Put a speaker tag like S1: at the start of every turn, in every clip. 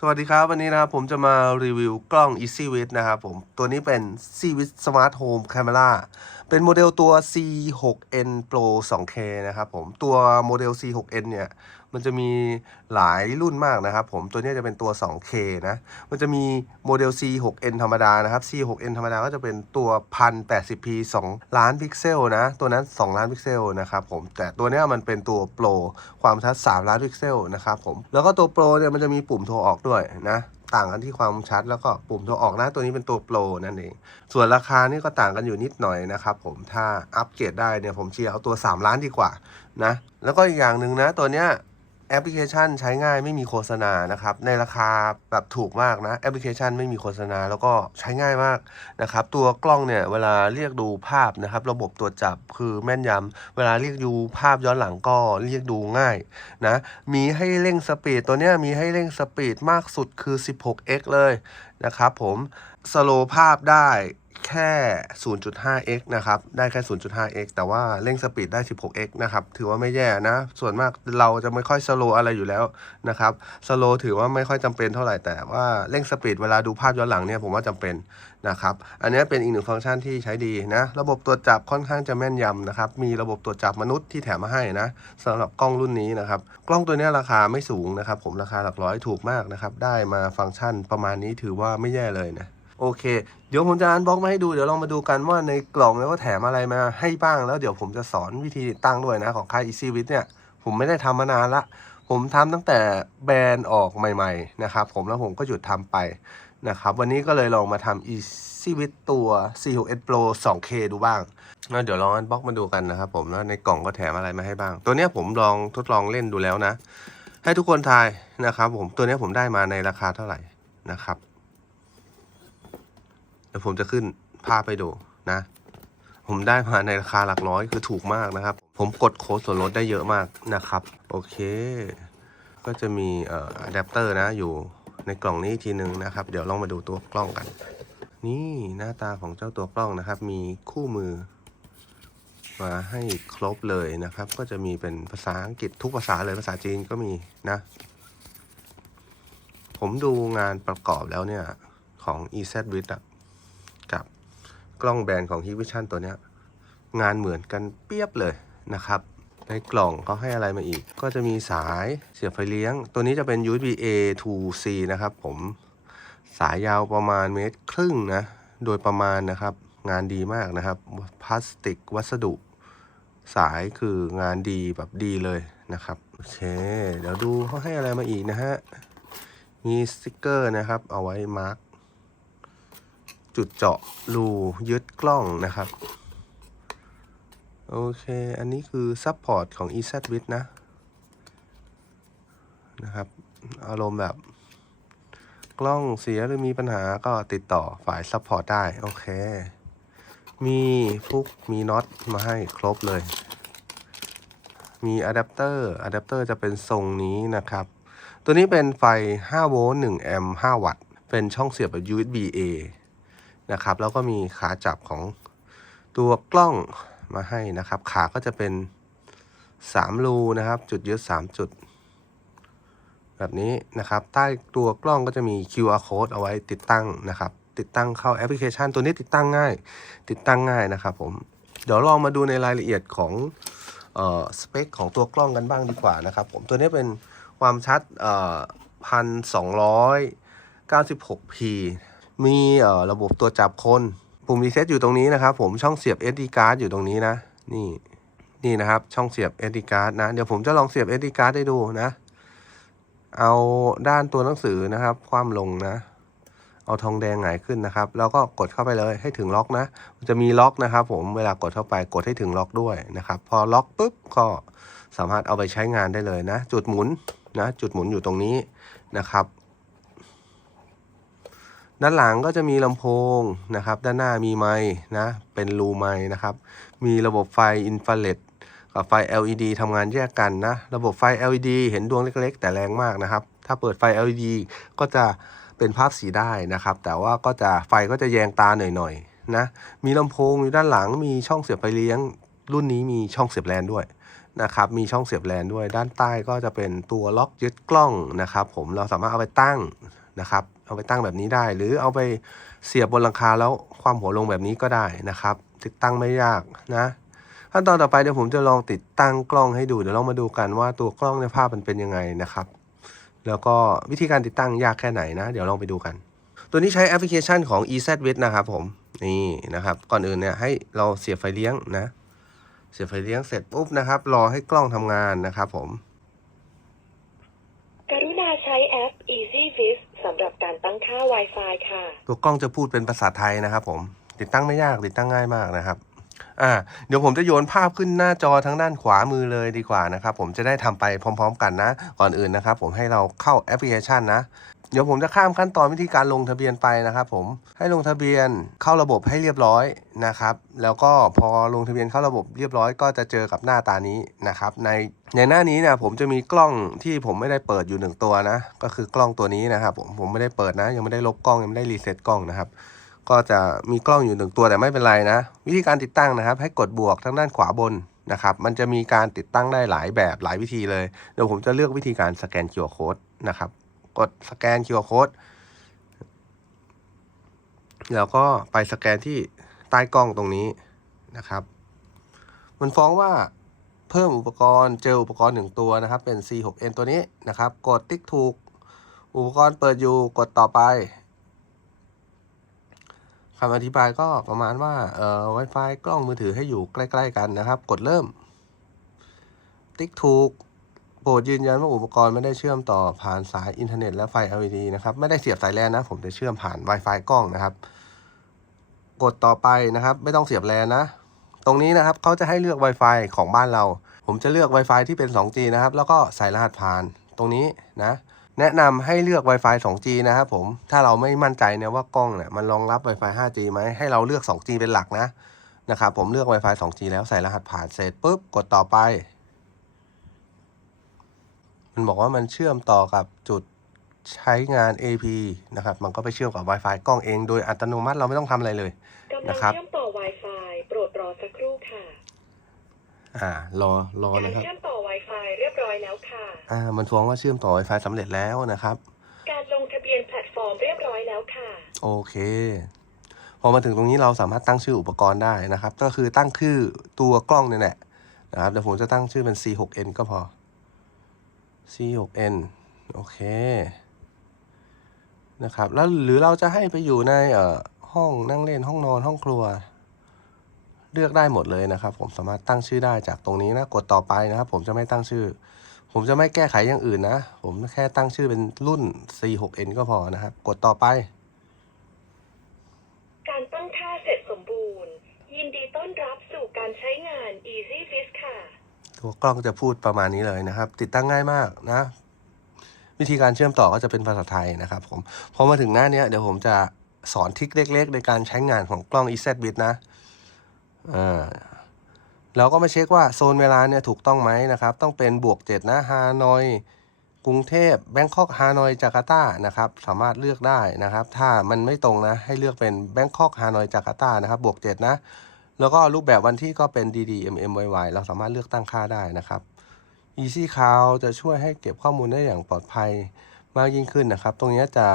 S1: สวัสดีครับ วันนี้นะครับผมจะมารีวิวกล้อง EasyWit นะครับผมตัวนี้เป็น Seawith Smart Home Camera เป็นโมเดลตัว C6N Pro 2K นะครับผมตัวโมเดล C6N เนี่ย มันจะมีหลายรุ่นมากนะครับ ผมตัวนี้จะเป็นตัว 2K นะ มันจะมีโมเดล C6N ธรรมดานะครับ C6N ธรรมดาก็จะเป็นตัว 1080p 2 ล้านพิกเซลนะ ตัวนั้น 2 ล้านพิกเซลนะครับผม แต่ตัวนี้มันเป็นตัวโปรความชัด 3 ล้านพิกเซลนะครับผม แล้วก็ตัวโปรเนี่ยมันจะมีปุ่มโทรออกด้วยนะต่างกันที่ความชัดแล้วก็ปุ่มโทรออกนะตัวนี้เป็นตัวโปรนั่นเอง ส่วนราคานี่ก็ต่างกันอยู่นิดหน่อยนะครับผมถ้าอัปเกรดได้เนี่ยผมเชียร์เอาตัว 3 ล้านดีกว่านะแล้วก็อีกอย่างหนึ่งนะตัวเนี้ย แอปพลิเคชันใช้ง่ายไม่มีโฆษณานะครับ ในราคาแบบถูกมากนะ แอปพลิเคชันไม่มีโฆษณาแล้วก็ใช้ง่ายมากนะครับ ตัวกล้องเนี่ยเวลาเรียกดูภาพนะครับ ระบบตรวจจับคือแม่นยำเวลาเรียกดูภาพย้อนหลังก็เรียกดูง่ายนะ มีให้เร่งสปีดตัวเนี้ยมีให้เร่งสปีดมากสุดคือ 16x เลยนะครับผมสโลภาพได้ แค่ 0.5x นะครับ ได้แค่ 0.5x แต่ว่าเร่งสปีดได้ 16x นะครับ ถือว่าไม่แย่นะ ส่วนมากเราจะไม่ค่อยสโลอะไรอยู่แล้วนะครับ สโลถือว่าไม่ค่อยจำเป็นเท่าไหร่ แต่ว่าเร่งสปีดเวลาดูภาพย้อนหลังเนี่ยผมว่าจำเป็นนะครับ อันนี้เป็นอีกหนึ่งฟังก์ชันที่ใช้ดีนะ ระบบตรวจจับค่อนข้างจะแม่นยำนะครับ มีระบบตรวจจับมนุษย์ที่แถมมาให้นะสำหรับกล้องรุ่นนี้นะครับ กล้องตัวนี้ราคาไม่สูงนะครับ ผมราคาหลักร้อยถูกมากนะครับ ได้มาฟังก์ชันประมาณนี้ถือว่าไม่แย่เลยนะ โอเค เดี๋ยวผมจะอันบล็อกมาให้ดู เดี๋ยวลองมาดูกันว่าในกล่องแล้วก็แถมอะไรมาให้บ้าง แล้วเดี๋ยวผมจะสอนวิธีตั้งด้วยนะของค่าย Easy w i t เนี่ย ผมไม่ได้ทำมานานละ ผมทำตั้งแต่แบรนด์ออกใหม่ ๆ นะครับ ผมแล้วผมก็หยุดทำไปนะครับ วันนี้ก็เลยลองมาทำ Easy w i t ตัว C6S Pro 2K ดูบ้างแล้วเดี๋ยวลองอันบล็อกมาดูกันนะครับผมแล้วในกล่องก็แถมอะไรมาให้บ้าง ตัวเนี้ยผมลองทดลองเล่นดูแล้วนะ ให้ทุกคนทายนะครับ ผมตัวเนี้ยผมได้มาในราคาเท่าไหร่นะครับ ดี๋ยวผมจะขึ้นภาพไปดูนะ ผมได้มาในราคาหลักร้อยคือถูกมากนะครับ ผมกดโค้ดส่วนลดได้เยอะมากนะครับ โอเค ก็จะมีเอ่ออะแดปเตอร์นะอยู่ในกล่องนี้ทีหนึ่งนะครับ เดี๋ยวลองมาดูตัวกล้องกัน นี่หน้าตาของเจ้าตัวกล้องนะครับ มีคู่มือ มาให้ครบเลยนะครับ ก็จะมีเป็นภาษาอังกฤษทุกภาษาเลยภาษาจีนก็มีนะ ผมดูงานประกอบแล้วเนี่ยของ e z w i t อะ กล้องแบรนด์ของ Hikvision ตัวเนี้ยงานเหมือนกันเปียบเลยนะครับในกล่องเขาให้อะไรมาอีก ก็จะมีสายเสียบไฟเลี้ยง ตัวนี้จะเป็น USB A to C นะครับผมสายยาวประมาณเมตรครึ่งนะ โดยประมาณนะครับ งานดีมากนะครับ พลาสติกวัสดุ สายคืองานดีแบบดีเลยนะครับ โอเค เดี๋ยวดูเขาให้อะไรมาอีกนะฮะ มีสติกเกอร์นะครับ เอาไว้มาร์ก จุดเจาะรูยึดกล้องนะครับ โอเค อันนี้คือซัพพอร์ตของ e z w i t นะ นะครับ อารมณ์แบบ กล้องเสียหรือมีปัญหาก็ติดต่อฝ่ายซัพพอร์ตได้ โอเค มีฟุกมีน็อตมาให้ครบเลย มีอะแดปเตอร์อะแดปเตอร์จะเป็นทรงนี้นะครับ ตัวนี้เป็นไฟ 5 โวลต์ 1 แอมป์ 5 วัตต์เป็นช่องเสียบแบบ USB A นะครับ แล้วก็มีขาจับของตัวกล้องมาให้นะครับ ขาก็จะเป็น 3 รูนะครับ จุดยึด 3 จุด แบบนี้นะครับ ใต้ตัวกล้องก็จะมี QR code เอาไว้ติดตั้งนะครับ ติดตั้งเข้าแอปพลิเคชันตัวนี้ติดตั้งง่าย ติดตั้งง่ายนะครับผม เดี๋ยวลองมาดูในรายละเอียดของเอ่อสเปคของตัวกล้องกันบ้างดีกว่านะครับผมตัวนี้เป็นความชัดเอ่อพันสองร้อยเก้าสิบหก p มีเอ่อระบบตัวจับคน ปุ่มรีเซ็ตอยู่ตรงนี้นะครับ ผมช่องเสียบ SD card อยู่ตรงนี้นะ นี่นี่นะครับ ช่องเสียบ SD card นะ เดี๋ยวผมจะลองเสียบ SD card ให้ดูนะ เอาด้านตัวหนังสือนะครับ คว่ำลงนะ เอาทองแดงหงายขึ้นนะครับ แล้วก็กดเข้าไปเลยให้ถึงล็อกนะ จะมีล็อกนะครับ ผมเวลากดเข้าไปกดให้ถึงล็อกด้วยนะครับ พอล็อกปุ๊บก็สามารถเอาไปใช้งานได้เลยนะ จุดหมุนนะ จุดหมุนอยู่ตรงนี้นะครับ ด้านหลังก็จะมีลำโพงนะครับ ด้านหน้ามีไม้นะ เป็นรูไม้นะครับ มีระบบไฟอินฟราเรดกับไฟ LED ทำงานแยกกันนะ ระบบไฟ LED เห็นดวงเล็กๆ แต่แรงมากนะครับ ถ้าเปิดไฟ LED ก็จะเป็นภาพสีได้นะครับ แต่ว่าก็จะไฟก็จะแยงตาหน่อยๆนะ มีลำโพงอยู่ด้านหลัง มีช่องเสียบไฟเลี้ยง รุ่นนี้มีช่องเสียบแลนด้วยนะครับ มีช่องเสียบแลนด้วย ด้านใต้ก็จะเป็นตัวล็อกยึดกล้องนะครับ ผม เราสามารถเอาไปตั้งนะครับ เอาไปตั้งแบบนี้ได้ หรือเอาไปเสียบบนหลังคาแล้วความหัวลงแบบนี้ก็ได้นะครับติดตั้งไม่ยากนะขั้นตอนต่อไปเดี๋ยวผมจะลองติดตั้งกล้องให้ดูเดี๋ยวลองมาดูกันว่าตัวกล้องในภาพมันเป็นยังไงนะครับ แล้วก็วิธีการติดตั้งยากแค่ไหนนะ เดี๋ยวลองไปดูกัน ตัวนี้ใช้แอปพลิเคชันของ EZWIT นะครับผมนี่นะครับ ก่อนอื่นเนี่ยให้เราเสียบไฟเลี้ยงนะ เสียบไฟเลี้ยงเสร็จปุ๊บนะครับ รอให้กล้องทำงานนะครับผม
S2: กรุณาใช้แอป EasyVis สำหรับการตั้งค่า Wi-Fi ค่ะ
S1: ตัวกล้องจะพูดเป็นภาษาไทยนะครับผม ติดตั้งไม่ยาก ติดตั้งง่ายมากนะครับ อ่า เดี๋ยวผมจะโยนภาพขึ้นหน้าจอทั้งด้านขวามือเลยดีกว่านะครับ ผมจะได้ทำไปพร้อม ๆ กันนะ ก่อนอื่นนะครับ ผมให้เราเข้าแอปพลิเคชันนะ เดี๋ยวผมจะข้ามขั้นตอนวิธีการลงทะเบียนไปนะครับผมให้ลงทะเบียนเข้าระบบให้เรียบร้อยนะครับ แล้วก็พอลงทะเบียนเข้าระบบเรียบร้อยก็จะเจอกับหน้าตานี้นะครับ ในในหน้านี้เนี่ยผมจะมีกล้องที่ผมไม่ได้เปิดอยู่หนึ่งตัวนะ ก็คือกล้องตัวนี้นะครับผมผมไม่ได้เปิดนะ ยังไม่ได้ลบกล้องยังไม่ได้รีเซ็ตกล้องนะครับ ก็จะมีกล้องอยู่หนึ่งตัวแต่ไม่เป็นไรนะ วิธีการติดตั้งนะครับ ให้กดบวกทางด้านขวาบนนะครับ มันจะมีการติดตั้งได้หลายแบบหลายวิธีเลย เดี๋ยวผมจะเลือกวิธีการสแกน QR Code นะครับ กดสแกน QR Code แล้วก็ไปสแกนที่ใต้กล้องตรงนี้นะครับ มันฟ้องว่าเพิ่มอุปกรณ์เจออุปกรณ์หนึ่งตัวนะครับ เป็น C6N ตัวนี้นะครับ กดติ๊กถูก อุปกรณ์เปิดอยู่กดต่อไปคำอธิบายก็ประมาณว่าเอ่อ Wi-Fi กล้องมือถือให้อยู่ใกล้ ๆ กันนะครับ กดเริ่ม ติ๊กถูก ปรดยืนยันว่าอุปกรณ์ไม่ได้เชื่อมต่อผ่านสายอินเทอร์เน็ตและไฟ LED นะครับ ไม่ได้เสียบสายแลนนะ ผมจะเชื่อมผ่าน Wi-Fi กล้องนะครับ กดต่อไปนะครับ ไม่ต้องเสียบแลนนะ ตรงนี้นะครับเขาจะให้เลือก Wi-Fi ของบ้านเรา ผมจะเลือก Wi-Fi ที่เป็น 2G นะครับ แล้วก็ใส่รหัสผ่านตรงนี้นะ แนะนำให้เลือก Wi-Fi 2G นะครับผม ถ้าเราไม่มั่นใจเนี่ยว่ากล้องเนี่ยมันรองรับ Wi-Fi 5G ไหมให้เราเลือก 2G เป็นหลักนะนะครับผมเลือก Wi-Fi 2G แล้วใส่รหัสผ่านเสร็จปุ๊บกดต่อไป มันบอกว่ามันเชื่อมต่อกับจุดใช้งาน AP นะครับ มันก็ไปเชื่อมกับ Wi-Fi กล้องเองโดยอัตโนมัติเราไม่ต้องทำอะไรเลย
S2: กำลัง
S1: นะครับ
S2: เชื่อมต่อ Wi-Fi โปรดรอสักครู่ค่ะ
S1: อ่ารอรอ
S2: การ
S1: นะครับ
S2: เชื่อมต่อ Wi-Fi เรียบร้อยแล้วค่ะ
S1: อ่า มันฟ้องว่าเชื่อมต่อ Wi-Fi สำเร็จแล้วนะครับ
S2: การลงทะเบียนแพลตฟอร์มเรียบร้อยแล้วค่ะ
S1: โอเค พอมาถึงตรงนี้เราสามารถตั้งชื่ออุปกรณ์ได้นะครับ ก็คือตั้งชื่อตัวกล้องเนี่ยแหละนะครับเดี๋ยวผมจะตั้งชื่อเป็น C6N ก็พอ C6N โอเค นะครับ แล้วหรือเราจะให้ไปอยู่ในเอ่อห้องนั่งเล่นห้องนอนห้องครัว เลือกได้หมดเลยนะครับ ผมสามารถตั้งชื่อได้จากตรงนี้นะ กดต่อไปนะครับ ผมจะไม่ตั้งชื่อ ผมจะไม่แก้ไขอย่างอื่นนะ ผมแค่ตั้งชื่อเป็นรุ่น C6N ก็พอนะครับ กดต่อไป
S2: การตั้งค่าเสร็จสมบูรณ์ ยินดีต้อนรับสู่การใช้งาน EasyVis ค่ะ
S1: ตัวกล้องจะพูดประมาณนี้เลยนะครับ ติดตั้งง่ายมากนะ วิธีการเชื่อมต่อก็จะเป็นภาษาไทยนะครับผมพอมาถึงหน้านี้เดี๋ยวผมจะสอนทริคเล็ก ๆ ในการใช้งานของกล้อง EZBit นะอ่าแล้วก็มาเช็คว่าโซนเวลาเนี่ยถูกต้องไหมนะครับ ต้องเป็นบวกเจ็ดนะฮานอยกรุงเทพแบงคอกฮานอยจาการ์ตานะครับสามารถเลือกได้นะครับ ถ้ามันไม่ตรงนะให้เลือกเป็นแบงคอกฮานอยจาการ์ตานะครับบวกเจ็ดนะ แล้วก็รูปแบบวันที่ก็เป็น DDMMYY เราสามารถเลือกตั้งค่าได้นะครับ Easy Cloud จะช่วยให้เก็บข้อมูลได้อย่างปลอดภัยมากยิ่งขึ้นนะครับ ตรงนี้จะ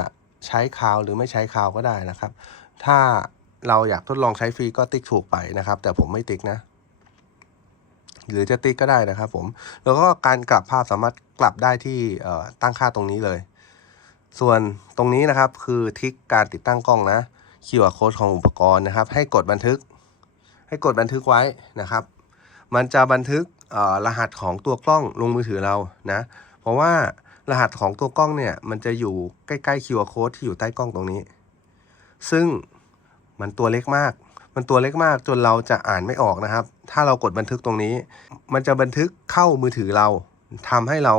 S1: ใช้คลาวหรือไม่ใช้คลาวก็ได้นะครับ ถ้าเราอยากทดลองใช้ฟรีก็ติ๊กถูกไปนะครับ แต่ผมไม่ติ๊กนะ หรือจะติ๊กก็ได้นะครับผม แล้วก็การกลับภาพสามารถกลับได้ที่ตั้งค่าตรงนี้เลย ส่วนตรงนี้นะครับคือทิกการติดตั้งกล้องนะ QR code ของอุปกรณ์นะครับ ให้กดบันทึก ให้กดบันทึกไว้นะครับ มันจะบันทึกรหัสของตัวกล้องลงมือถือเรานะ เพราะว่ารหัสของตัวกล้องเนี่ยมันจะอยู่ใกล้ๆ QR code ที่อยู่ใต้กล้องตรงนี้ ซึ่งมันตัวเล็กมาก มันตัวเล็กมากจนเราจะอ่านไม่ออกนะครับ ถ้าเรากดบันทึกตรงนี้ มันจะบันทึกเข้ามือถือเราทำให้เรา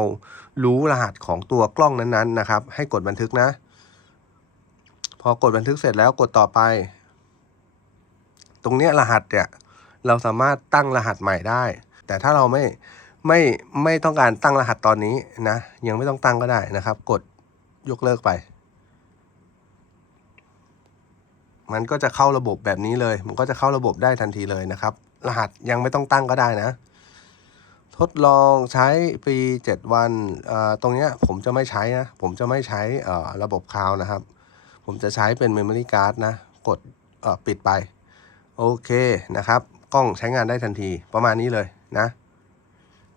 S1: รู้รหัสของตัวกล้องนั้นๆนะครับ ให้กดบันทึกนะ พอกดบันทึกเสร็จแล้วกดต่อไป ตรงเนี้ยรหัสเนี่ยเราสามารถตั้งรหัสใหม่ได้ แต่ถ้าเราไม่ไม่ไม่ต้องการตั้งรหัสตอนนี้นะยังไม่ต้องตั้งก็ได้นะครับ กดยกเลิกไป มันก็จะเข้าระบบแบบนี้เลย มันก็จะเข้าระบบได้ทันทีเลยนะครับ รหัสยังไม่ต้องตั้งก็ได้นะ ทดลองใช้ฟรี7 วันเอ่อตรงเนี้ยผมจะไม่ใช้นะผมจะไม่ใช้เอ่อระบบคลาวนะครับ ผมจะใช้เป็น Memory Card นะ กดปิดไป โอเคนะครับ กล้องใช้งานได้ทันทีประมาณนี้เลยนะ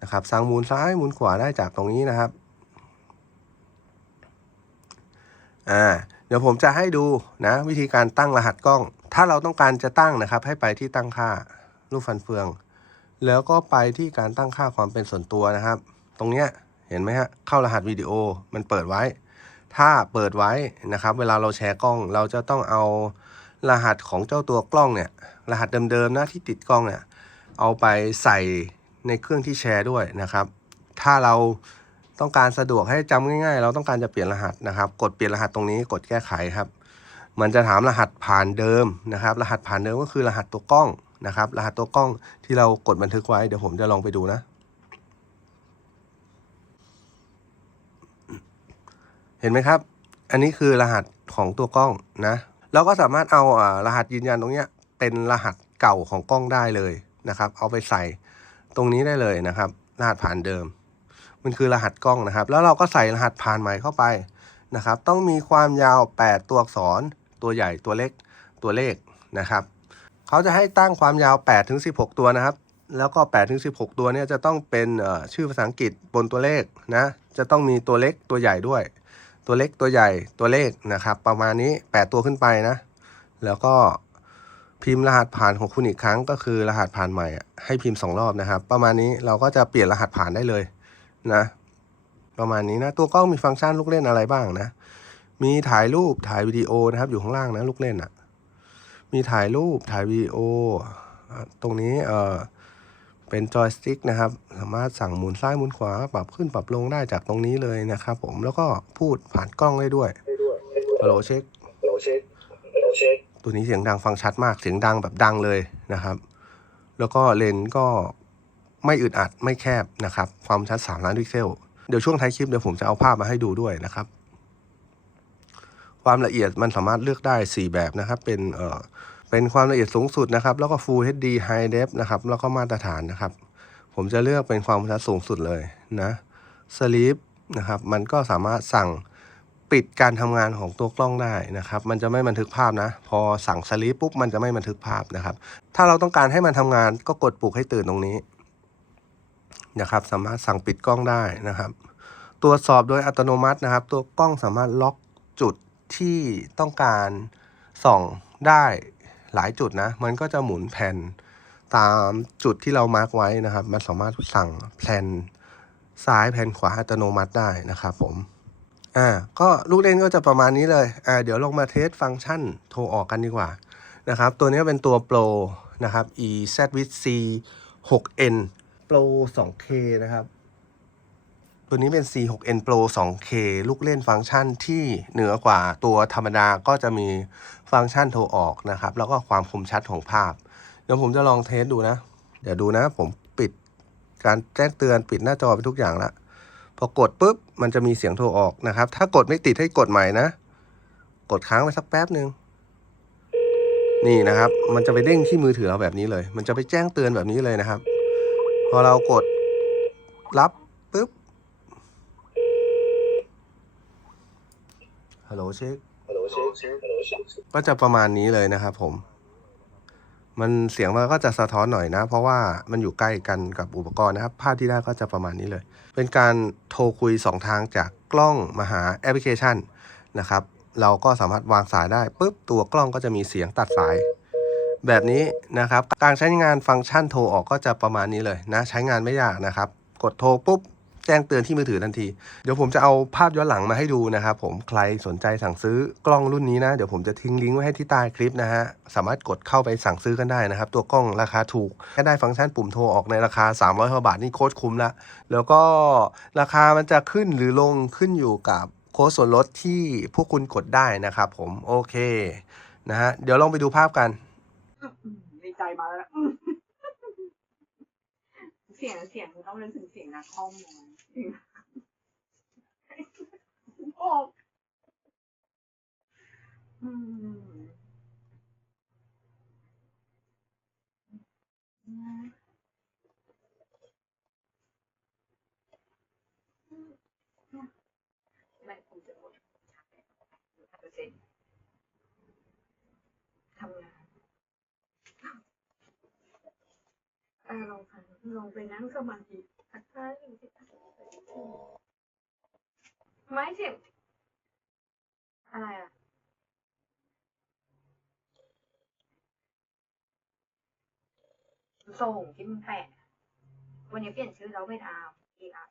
S1: นะครับ สั่งหมุนซ้ายหมุนขวาได้จากตรงนี้นะครับอ่าเดี๋ยวผมจะให้ดูนะ วิธีการตั้งรหัสกล้อง ถ้าเราต้องการจะตั้งนะครับ ให้ไปที่ตั้งค่ารูปฟันเฟือง แล้วก็ไปที่การตั้งค่าความเป็นส่วนตัวนะครับ ตรงเนี้ยเห็นไหมฮะเข้ารหัสวิดีโอมันเปิดไว้ ถ้าเปิดไว้นะครับ เวลาเราแชร์กล้องเราจะต้องเอา รหัสของเจ้าตัวกล้องเนี่ย รหัสเดิมๆนะที่ติดกล้องเนี่ย เอาไปใส่ในเครื่องที่แชร์ด้วยนะครับ ถ้าเราต้องการสะดวกให้จำง่าย ๆ เราต้องการจะเปลี่ยนรหัสนะครับ กดเปลี่ยนรหัสตรงนี้กดแก้ไขครับ มันจะถามรหัสผ่านเดิมนะครับ รหัสผ่านเดิมก็คือรหัสตัวกล้องนะครับ รหัสตัวกล้องที่เรากดบันทึกไว้เดี๋ยวผมจะลองไปดูนะเห็นไหมครับ อันนี้คือรหัสของตัวกล้องนะ เราก็สามารถเอาอรหัสยืนยันตรงนี้เป็นรหัสเก่าของกล้องได้เลยนะครับ เอาไปใส่ตรงนี้ได้เลยนะครับ รหัสผ่านเดิม มันคือรหัสกล้องนะครับ แล้วเราก็ใส่รหัสผ่านใหม่เข้าไปนะครับ ต้องมีความยาว 8 ตัวอักษร ตัวใหญ่ตัวเล็กตัวเลขนะครับเขาจะให้ตั้งความยาว8ถึง16 ตัวนะครับ แล้วก็8ถึง16 ตัวเนี่ยจะต้องเป็นชื่อภาษาอังกฤษบนตัวเลขนะ จะต้องมีตัวเล็กตัวใหญ่ด้วย ตัวเล็กตัวใหญ่ตัวเลขนะครับ ประมาณนี้ 8 ตัวขึ้นไปนะ แล้วก็พิมพ์รหัสผ่านของคุณอีกครั้งก็คือรหัสผ่านใหม่ให้พิมพ์สองรอบนะครับ ประมาณนี้เราก็จะเปลี่ยนรหัสผ่านได้เลยนะประมาณนี้นะ ตัวกล้องมีฟังก์ชันลูกเล่นอะไรบ้างนะ มีถ่ายรูปถ่ายวิดีโอนะครับ อยู่ข้างล่างนะลูกเล่นอะ่ะ มีถ่ายรูปถ่ายวิดีโอ ตรงนี้เอ่อ เป็นจอยสติ๊กนะครับ สามารถสั่งหมุนซ้ายหมุนขวา ปรับขึ้นปรับลงได้จากตรงนี้เลยนะครับผมแล้วก็พูดผ่านกล้องได้ด้วยฮัลโหลเช็ค
S3: เรเช็คเราเช็ค
S1: ตัวนี้เสียงดังฟังชัดมากเสียงดังแบบดังเลยนะครับ แล้วก็เลนก็ไม่อึดอัดไม่แคบนะครับ ความชัด3ล้านพิกเซลเดี๋ยวช่วงท้ายคลิปเดี๋ยวผมจะเอาภาพมาให้ดูด้วยนะครับ ความละเอียดมันสามารถเลือกได้ 4 แบบนะครับ เป็นเอ่อ เป็นความละเอียดสูงสุดนะครับ แล้วก็ Full HD High Def นะครับ แล้วก็มาตรฐานนะครับ ผมจะเลือกเป็นความชัดสูงสุดเลยนะสลีปนะครับ มันก็สามารถสั่งปิดการทำงานของตัวกล้องได้นะครับ มันจะไม่บันทึกภาพนะ พอสั่งสลีปปุ๊บมันจะไม่บันทึกภาพนะครับ ถ้าเราต้องการให้มันทำงานก็กดปลุกให้ตื่นตรงนี้นะครับ สามารถสั่งปิดกล้องได้นะครับ ตรวจสอบโดยอัตโนมัตินะครับ ตัวกล้องสามารถล็อกจุดที่ต้องการส่องได้ หลายจุดนะ มันก็จะหมุนแผ่นตามจุดที่เรามาร์กไว้นะครับ มันสามารถสั่งแผ่นซ้ายแผ่นขวาอัตโนมัติได้นะครับผม อ่า ก็ลูกเล่นก็จะประมาณนี้เลย อ่า เดี๋ยวลงมาเทสฟังก์ชันโทรออกกันดีกว่านะครับ ตัวนี้เป็นตัวโปรนะครับ e z w i t c 6 n Pro 2K นะครับ ตัวนี้เป็น C6N Pro 2K ลูกเล่นฟังก์ชันที่เหนือกว่าตัวธรรมดาก็จะมี ฟังก์ชันโทรออกนะครับ แล้วก็ความคมชัดของภาพ เดี๋ยวผมจะลองเทสดูนะ เดี๋ยวดูนะ ผมปิดการแจ้งเตือนปิดหน้าจอไปทุกอย่างล้วพอกดปุ๊บมันจะมีเสียงโทรออกนะครับ ถ้ากดไม่ติดให้กดใหม่นะ กดค้างไปสักแป๊บหนึ่งนี่นะครับ มันจะไปเด้งที่มือถือเราแบบนี้เลย มันจะไปแจ้งเตือนแบบนี้เลยนะครับ พอเรากดรับปุ๊บฮัลโหลเช็ค ก็จะประมาณนี้เลยนะครับผม มันเสียงมันก็จะสะท้อนหน่อยนะ เพราะว่ามันอยู่ใกล้กันกับอุปกรณ์นะครับ ภาพที่ได้ก็จะประมาณนี้เลย เป็นการโทรคุย 2 ทางจากกล้องมาหาแอปพลิเคชันนะครับ เราก็สามารถวางสายได้ปุ๊บตัวกล้องก็จะมีเสียงตัดสาย แบบนี้นะครับ การใช้งานฟังก์ชันโทรออกก็จะประมาณนี้เลยนะ ใช้งานไม่ยากนะครับ กดโทรปุ๊บ แจ้งเตือนที่มือถือทันที เดี๋ยวผมจะเอาภาพย้อนหลังมาให้ดูนะครับผมใครสนใจสั่งซื้อกล้องรุ่นนี้นะ เดี๋ยวผมจะทิ้งลิงก์ไว้ให้ที่ใต้คลิปนะฮะ สามารถกดเข้าไปสั่งซื้อกันได้นะครับ ตัวกล้องราคาถูกแค่ได้ฟังก์ชันปุ่มโทรออกในราคา 300กว่าบาทนี่โคตรคุ้มละ แล้วก็ราคามันจะขึ้นหรือลงขึ้นอยู่กับโค้ดส่วนลดที่พวกคุณกดได้นะครับผมโอเคนะฮะเดี๋ยวลองไปดูภาพกัน
S4: ในใจมาแล้วเสียงเสียงต้องนึกถึงเสียงนักข้อมูล บอกอืมไม่คงจะหมดช้าไปห้าเปอร์เซ็นต์ทำงานลองฟังลองไปนั่งสมาธิทักทาย ไม่เสียงอะไรอะ ส่งที่มันแปะ วันนี้เปลี่ยนชื่อแล้วเป็นอาร์เออาร์